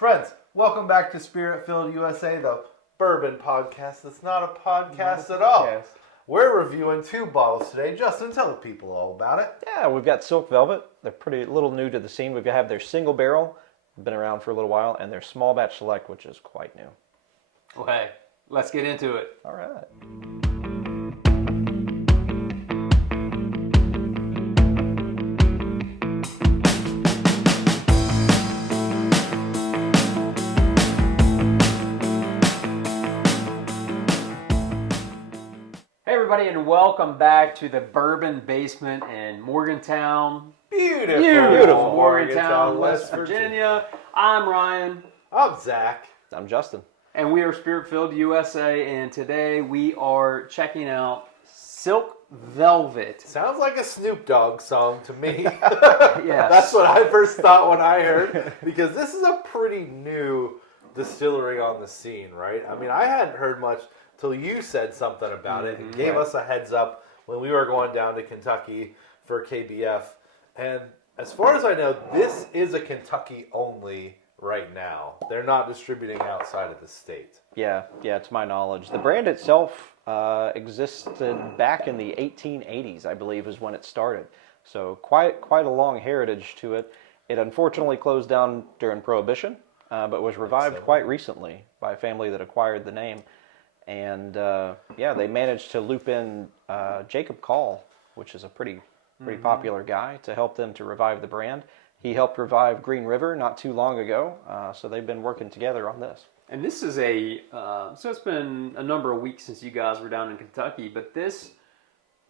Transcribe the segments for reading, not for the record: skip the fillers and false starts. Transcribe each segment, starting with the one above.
Friends, welcome back to Spirit-Filled USA, the bourbon podcast. It's not a podcast at all. We're reviewing 2 bottles today. Justin, tell the people all about it. Yeah, we've got Silk Velvet. They're pretty little new to the scene. We have their single barrel, been around for a little while, and their small batch select, which is quite new. Well, hey, let's get into it. All right. Hey, everybody, and welcome back to the Bourbon Basement in Morgantown. Beautiful Morgantown, West Virginia. I'm Ryan. I'm Zach. I'm Justin. And we are Spirit-Filled USA, and today we are checking out Silk Velvet. Sounds like a Snoop Dogg song to me. Yes. That's what I first thought when I heard, because this is a pretty new distillery on the scene, right? I mean, I hadn't heard much till you said something about it and gave us a heads up when we were going down to Kentucky for KBF. And as far as I know, this is a Kentucky only right now. They're not distributing outside of the state. Yeah, to my knowledge. The brand itself existed back in the 1880s, I believe, is when it started. So quite a long heritage to it. It unfortunately closed down during Prohibition, but was revived quite recently by a family that acquired the name. And they managed to loop in Jacob Call, which is a pretty popular guy, to help them to revive the brand. He helped revive Green River not too long ago, so they've been working together on this. And this is so it's been a number of weeks since you guys were down in Kentucky, but this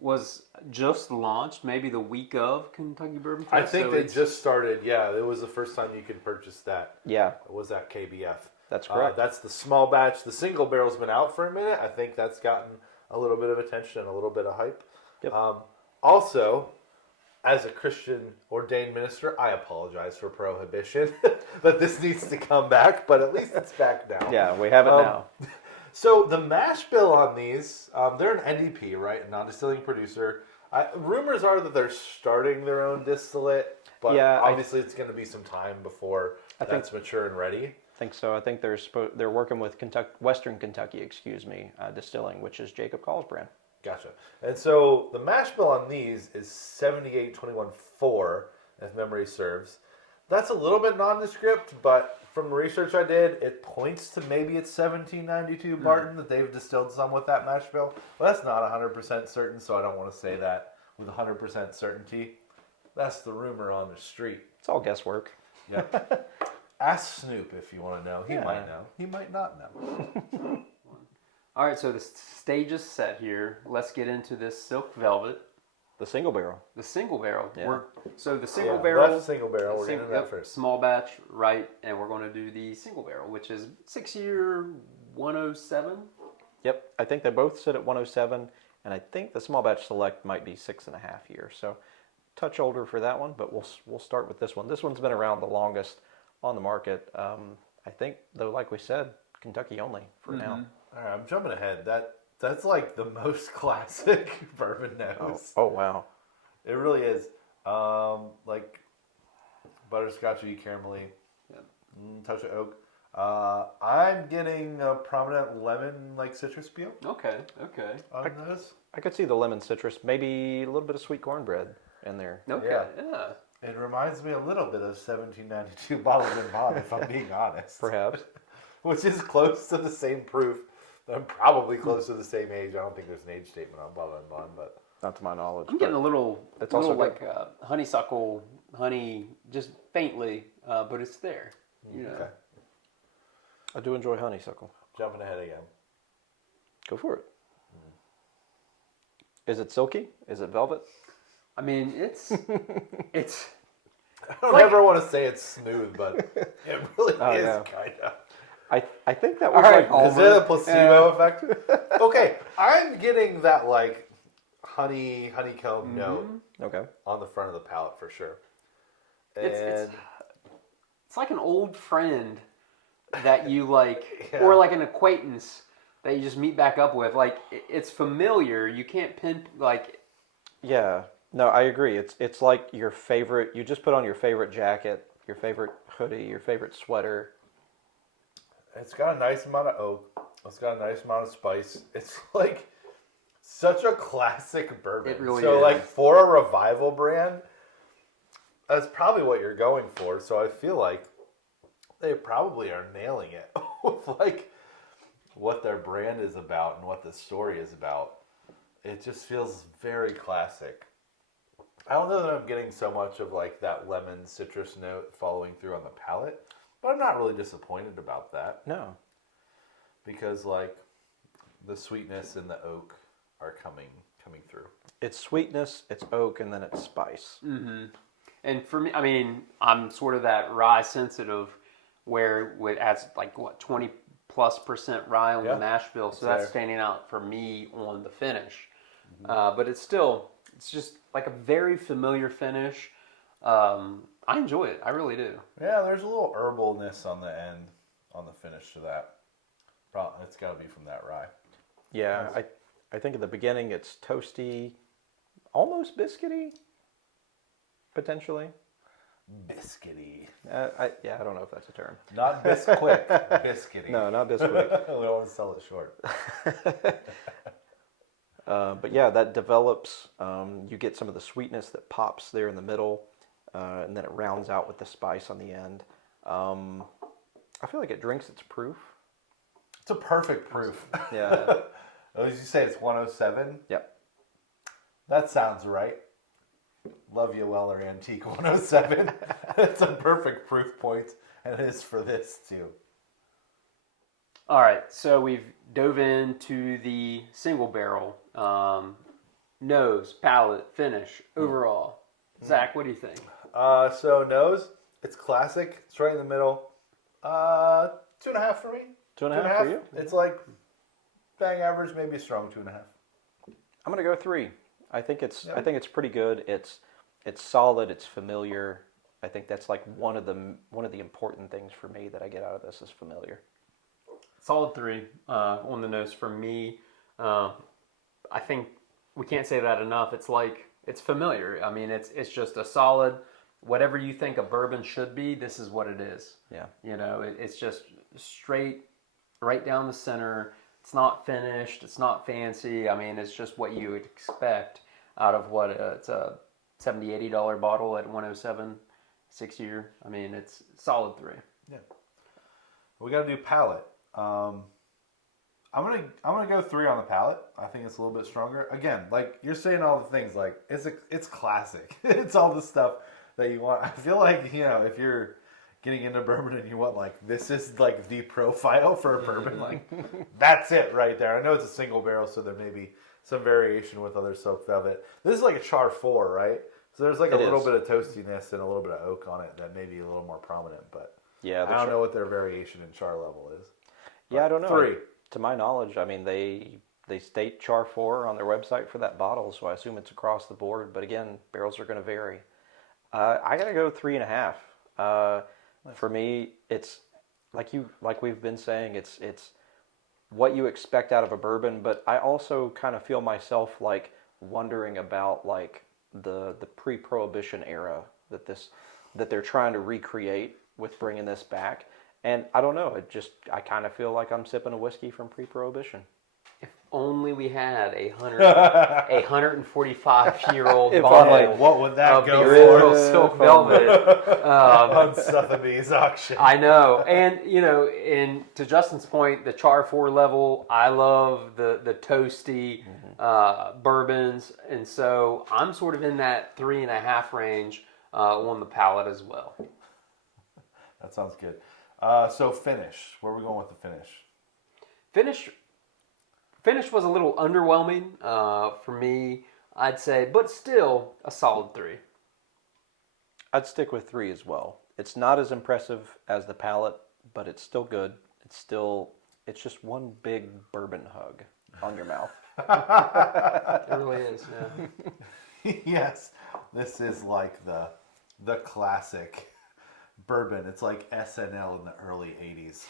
was just launched maybe the week of Kentucky Bourbon Festival. I think they just started, it was the first time you could purchase that. Yeah. It was at KBF. That's correct. That's the small batch. The single barrel's been out for a minute. I think that's gotten a little bit of attention and a little bit of hype. Yep. Also, as a Christian ordained minister, I apologize for Prohibition, that this needs to come back, but at least it's back now. Yeah, we have it now. So the mash bill on these, they're an NDP, right? A non-distilling producer. Rumors are that they're starting their own distillate, but obviously it's going to be some time before that's mature and ready. I think so. I think they're working with Western Kentucky, distilling, which is Jacob Call's brand. Gotcha. And so the mash bill on these is 78.21.4, if memory serves. That's a little bit nondescript, but from the research I did, it points to maybe it's 1792 Barton that they've distilled some with that mash bill. Well, that's not 100% certain, so I don't want to say that with 100% certainty. That's the rumor on the street. It's all guesswork. Yep. Ask Snoop if you want to know. He might know. He might not know. All right, so the stage is set here. Let's get into this Silk Velvet. The single barrel. The single barrel. Yeah. The single barrel. Left single barrel. We're getting that first. Small batch, right? And we're going to do the single barrel, which is 6-year 107. Yep, I think they both sit at 107, and I think the small batch select might be 6.5 years. So, touch older for that one, but we'll start with this one. This one's been around the longest on the market. I think, though, like we said, Kentucky only for now. All right, I'm jumping ahead. That's like the most classic bourbon nose. Oh wow. It really is. Like butterscotchy, caramelly, touch of oak. I'm getting a prominent lemon, like citrus peel. Okay. On those. I could see the lemon citrus, maybe a little bit of sweet cornbread in there. Okay. Yeah. It reminds me a little bit of 1792 Bottled and Bond, if I'm being honest. Perhaps. Which is close to the same proof. I'm probably close to the same age. I don't think there's an age statement on Bottled and Bond, but not to my knowledge. I'm getting a little also like honeysuckle, honey, just faintly, but it's there. You know. Okay. I do enjoy honeysuckle. Jumping ahead again. Go for it. Is it silky? Is it velvet? I mean, it's. I don't ever want to say it's smooth, but it really is kind of. I think that was is it a placebo effect? Okay, I'm getting that like honeycomb note. Okay. On the front of the palate for sure. And it's like an old friend that you like, or like an acquaintance that you just meet back up with. Like it's familiar. You can't Yeah. No, I agree. It's like your favorite. You just put on your favorite jacket, your favorite hoodie, your favorite sweater. It's got a nice amount of oak. It's got a nice amount of spice. It's like such a classic bourbon. It really so is. like for a revival brand, that's probably what you're going for. So I feel like they probably are nailing it with like what their brand is about and what the story is about. It just feels very classic. I don't know that I'm getting so much of like that lemon citrus note following through on the palate, but I'm not really disappointed about that. No. Because like the sweetness and the oak are coming through. It's sweetness, it's oak, and then it's spice. Mm-hmm. And for me, I mean, I'm sort of that rye sensitive, where it adds like what 20+% rye on the mash bill, so that's standing out for me on the finish. But it's just like a very familiar finish. I enjoy it. I really do. Yeah, there's a little herbalness on the end, on the finish to that. It's got to be from that rye. Yeah, I think at the beginning it's toasty, almost biscuity, potentially. Biscuity. I don't know if that's a term. Not Bisquick, biscuity. No, not biscuit. We don't want to sell it short. But yeah, that develops. You get some of the sweetness that pops there in the middle, and then it rounds out with the spice on the end. I feel like it drinks its proof. It's a perfect proof. Yeah. As you say, it's 107? Yep. That sounds right. Love you, Weller Antique 107. It's a perfect proof point, and it is for this too. All right, so we've dove into the single barrel, nose, palate, finish, overall. Zach, what do you think? So nose, it's classic. It's right in the middle. 2.5 for me. 2.5 for you? It's like bang average, maybe a strong 2.5. I'm gonna go 3. I think it's pretty good. It's solid. It's familiar. I think that's like one of the important things for me that I get out of this is familiar. Solid 3 on the nose for me. I think we can't say that enough. It's familiar. I mean, it's just a solid. Whatever you think a bourbon should be, this is what it is. Yeah. You know, it's just straight, right down the center. It's not finished. It's not fancy. I mean, it's just what you would expect out of what it's a $70, $80 bottle at 107, 6 year. I mean, it's solid 3. Yeah. We got to do palate. I'm gonna go 3 on the palate. I think it's a little bit stronger. Again, like you're saying all the things, like it's classic. It's all the stuff that you want. I feel like, you know, if you're getting into bourbon and you want like this is like the profile for a bourbon, like that's it right there. I know it's a single barrel, so there may be some variation with other soaked velvet. This is like a char 4, right? So there's like a little bit of toastiness and a little bit of oak on it that may be a little more prominent, but yeah, I don't know what their variation in char level is. Yeah, I don't know. 3. To my knowledge, I mean, they state char 4 on their website for that bottle, so I assume it's across the board. But again, barrels are going to vary. I got to go 3.5. For me, it's like we've been saying, it's what you expect out of a bourbon. But I also kind of feel myself like wondering about like the pre-prohibition era that they're trying to recreate with bringing this back. And I don't know, I kind of feel like I'm sipping a whiskey from pre-prohibition. If only we had a 145-year-old bottle. only. What would that of go the for? original silk velvet. On Sotheby's auction. I know, and you know, to Justin's point, the char 4 level, I love the toasty bourbons, and so I'm sort of in that 3.5 range on the palate as well. That sounds good. So finish. Where are we going with the finish? Finish was a little underwhelming for me, I'd say, but still a solid 3. I'd stick with 3 as well. It's not as impressive as the palate, but it's still good. It's just one big bourbon hug on your mouth. It really is, yeah. Yes, this is like the classic bourbon. It's like SNL in the early 80s.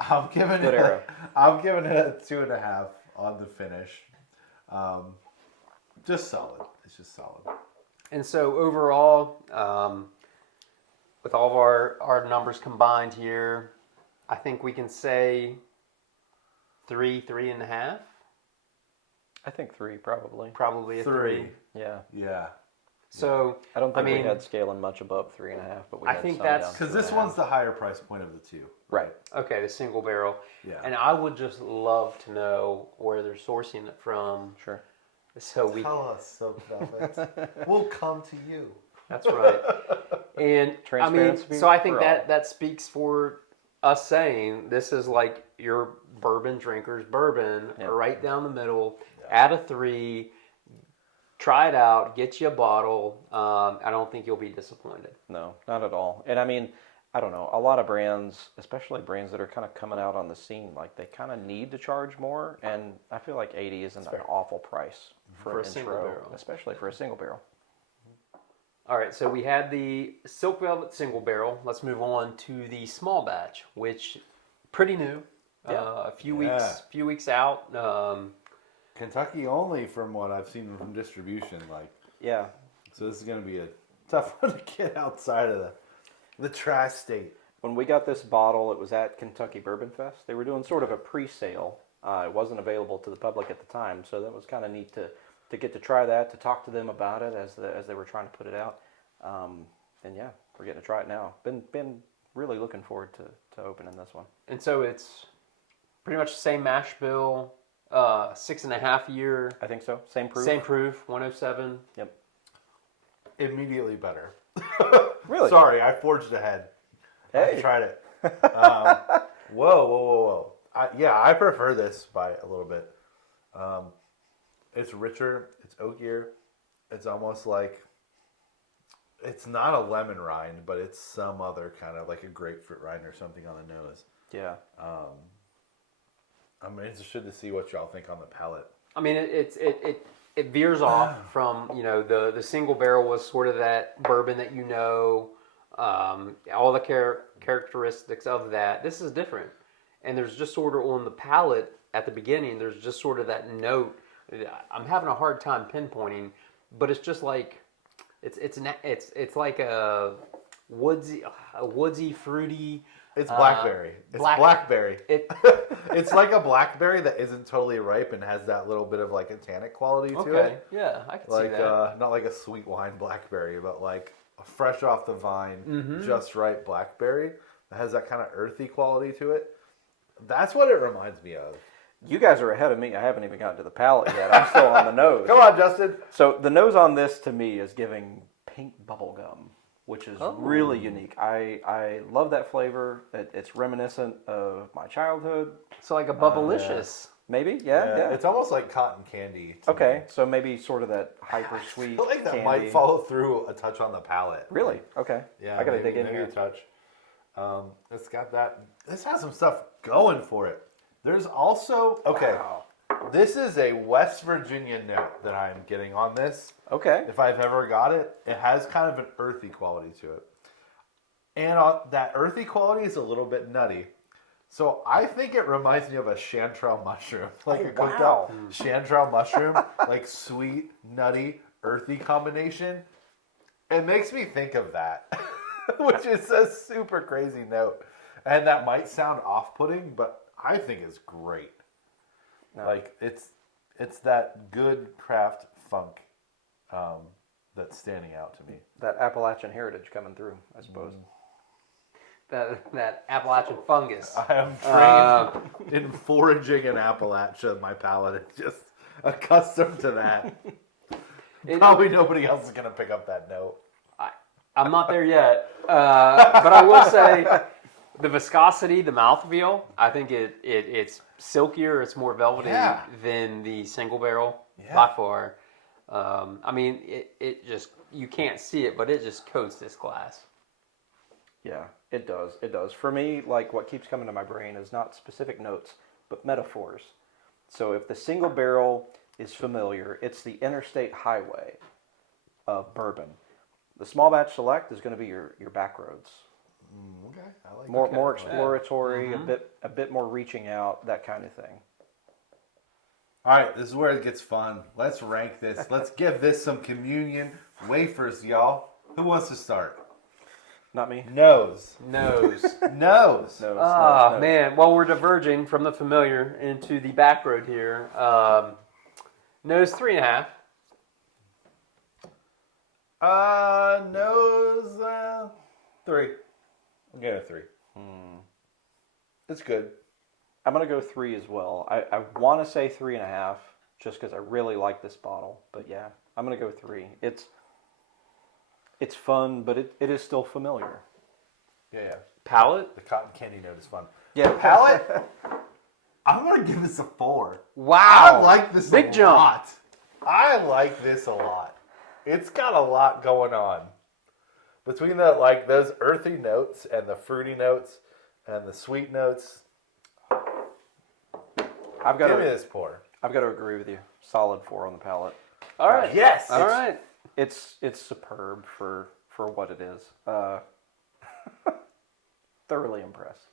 I'm giving it a 2.5 on the finish. Just solid. It's just solid. And so overall, with all of our numbers combined here, I think we can say 3.5. I think 3 probably. Probably a 3. Yeah. Yeah. So I don't think I mean, we had scaling much above 3.5, but we I had think some that's- down Because 2.5. this one's the higher price point of the two. Right. okay, the single barrel. Yeah. And I would just love to know where they're sourcing it from. Sure. So we Tell us, Silk Velvet. We'll come to you. That's right. And I mean, Transparency so I think for all. that speaks for us saying this is like your bourbon drinker's bourbon, Yeah. right down the middle. Add a 3, try it out, get you a bottle. I don't think you'll be disappointed. No, not at all. And I mean, I don't know, a lot of brands, especially brands that are kind of coming out on the scene, like they kind of need to charge more, and I feel like 80 isn't an awful price for a an single intro, barrel. especially for a single barrel. All right, so we had the Silk Velvet single barrel. Let's move on to the small batch, which pretty new. Yeah. A few weeks out. Kentucky only, from what I've seen from distribution. Like, Yeah. so this is going to be a tough one to get outside of the tri-state. When we got this bottle, it was at Kentucky Bourbon Fest. They were doing sort of a pre-sale. It wasn't available to the public at the time, so that was kind of neat to get to try that, to talk to them about it as they were trying to put it out. And yeah, we're getting to try it now. Been really looking forward to opening this one. And so it's pretty much the same mash bill, 6.5 year. I think so. Same proof. Same proof, 107. Yep. Immediately better. Really? Sorry, I forged ahead. Hey. I tried it. Whoa. I prefer this by a little bit. It's richer. It's oakier. It's almost like, it's not a lemon rind, but it's some other kind of like a grapefruit rind or something on the nose. Yeah. I'm interested to see what y'all think on the palate. I mean, it veers off from, the single barrel was sort of that bourbon that all the characteristics of that. This is different. And there's just sort of on the palate at the beginning, there's just sort of that note. I'm having a hard time pinpointing, but it's just like, it's like a woodsy, fruity. It's blackberry. It's blackberry. It's like a blackberry that isn't totally ripe and has that little bit of like a tannic quality to it. Yeah, I can Like see that. not like a sweet wine blackberry, but like a fresh off the vine, just right blackberry that has that kind of earthy quality to it. That's what it reminds me of. You guys are ahead of me. I haven't even gotten to the palate yet. I'm still on the nose. Come on, Justin. So the nose on this to me is giving pink bubble gum, which is really unique. I love that flavor. It's reminiscent of my childhood. So like a bubblicious. Maybe, yeah. It's almost like cotton candy. To Okay, me. so maybe sort of that hyper I sweet feel like that candy. might follow through a touch on the palate. Really? Okay. Yeah, I gotta maybe, dig in maybe here. a touch. It's got that. This has some stuff going for it. There's also Wow. This is a West Virginia note that I'm getting on this. Okay. If I've ever got it, it has kind of an earthy quality to it, and that earthy quality is a little bit nutty. So I think it reminds me of a chanterelle mushroom, like a cooked up chanterelle mushroom, like sweet, nutty, earthy combination. It makes me think of that, which is a super crazy note, and that might sound off-putting, but I think it's great. No. Like it's that good craft funk that's standing out to me. That Appalachian heritage coming through, I suppose. That Appalachian fungus. I am trained in foraging in Appalachia. My palate is just accustomed to that. Probably nobody else is going to pick up that note. I'm not there yet, but I will say the viscosity, the mouthfeel, I think it's silkier, it's more velvety than the single barrel by far. I mean, it just, you can't see it, but it just coats this glass. Yeah, it does. It does. For me, like what keeps coming to my brain is not specific notes, but metaphors. So if the single barrel is familiar, it's the interstate highway of bourbon. The small batch select is going to be your back roads. Okay, I like More exploratory, a bit more reaching out, that kind of thing. All right, this is where it gets fun. Let's rank this. Let's give this some communion wafers, y'all. Who wants to start? Not me. Nose. Nose. Nose. No. Man. Well, we're diverging from the familiar into the back road here. Nose 3.5. Nose 3. I'm getting a 3. It's good. I'm gonna go 3 as well. I want to say 3.5, just because I really like this bottle. But yeah, I'm gonna go 3. It's fun, but it is still familiar. Yeah. Palate. The cotton candy note is fun. Yeah, Palate. I'm gonna give this a 4. Wow. I like this Big a jump. lot. I like this a lot. It's got a lot going on. Between those earthy notes and the fruity notes and the sweet notes. Give me this pour. I've got to agree with you. Solid 4 on the palate. All right. Yes. All right. It's superb for what it is. Thoroughly impressed.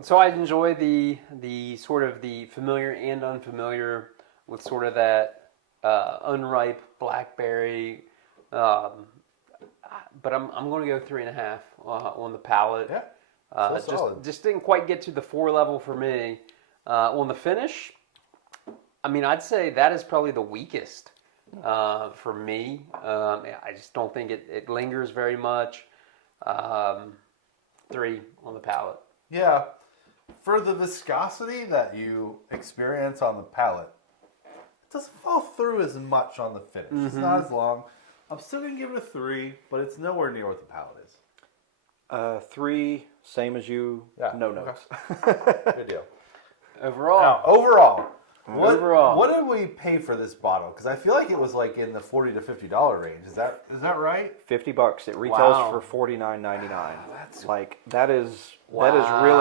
So I enjoy the sort of the familiar and unfamiliar with sort of that unripe blackberry. But I'm going to go 3.5 on the palate. Yeah. Solid. Just didn't quite get to the 4 level for me. On the finish, I mean, I'd say that is probably the weakest for me. I just don't think it lingers very much. 3 on the palate. Yeah. For the viscosity that you experience on the palate, it doesn't fall through as much on the finish. It's not as long. I'm still going to give it a 3, but it's nowhere near what the palate is. 3, same as you. Yeah. No notes. Good deal. Overall. Now, overall, Overall. what did we pay for this bottle? Because I feel like it was like in the $40 to $50 range. Is that right? $50. It retails Wow. for $49.99. That's that is really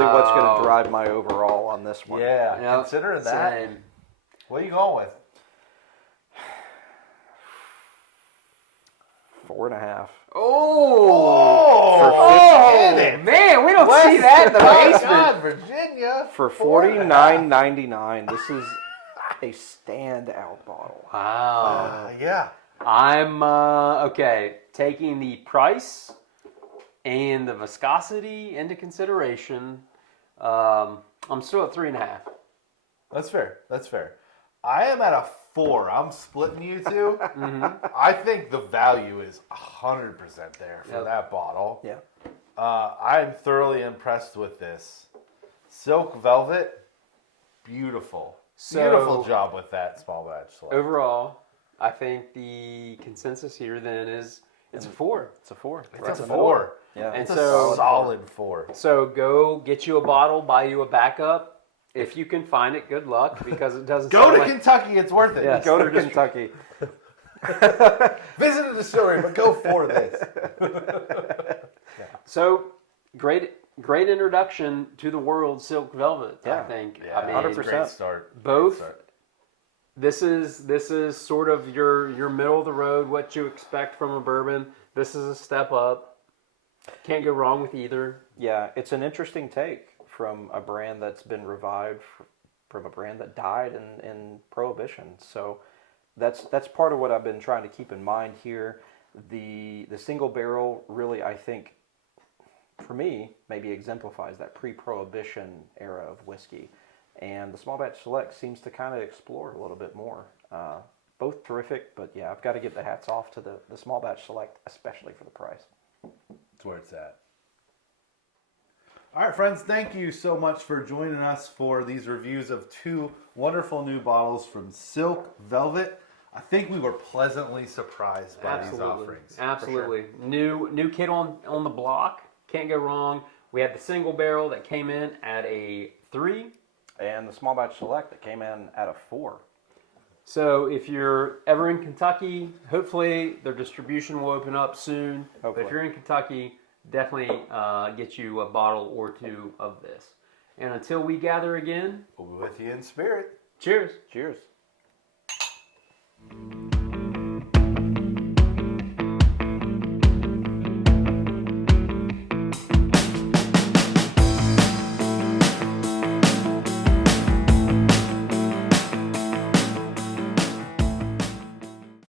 what's going Wow. to drive my overall on this one. yeah. Yep. Considering that, Same. what are you going with? 4.5. Man, we don't see that in the basement. God, Virginia. For $49.99, this is a standout bottle. Wow. Yeah. I'm okay. Taking the price and the viscosity into consideration, I'm still at 3.5. That's fair. I am at a 4. I'm splitting you two. I think the value is 100% there for Yep. that bottle. Yeah. I'm thoroughly impressed with this. Silk Velvet, beautiful. Beautiful job with that small batch select. Overall, I think the consensus here then is it's a 4. It's a 4. It's a 4. Yeah. And It's so a solid 4. So go get you a bottle, buy you a backup. If you can find it, good luck because it doesn't. Go sound to like... Kentucky, it's worth it. Yes. Go to Kentucky. Visit a distillery, but go for this. So great introduction to the world, Silk Velvet. I Yeah. think. Yeah, I mean, 100%. Great start. Both. Great start. This is sort of your middle of the road, what you expect from a bourbon. This is a step up. Can't go wrong with either. Yeah, it's an interesting take from a brand that's been revived from a brand that died in Prohibition. So that's part of what I've been trying to keep in mind here. The single barrel really, I think, for me, maybe exemplifies that pre-Prohibition era of whiskey. And the small batch select seems to kind of explore a little bit more. Both terrific, but yeah, I've got to give the hats off to the small batch select, especially for the price. That's where it's at. All right, friends, thank you so much for joining us for these reviews of 2 wonderful new bottles from Silk Velvet. I think we were pleasantly surprised by these offerings. Absolutely. New kid on the block. Can't go wrong. We had the single barrel that came in at a 3. And the small batch select that came in at a 4. So if you're ever in Kentucky, hopefully their distribution will open up soon. But if you're in Kentucky, definitely get you a bottle or 2 of this. And until we gather again, We'll be with you in spirit. cheers. Cheers.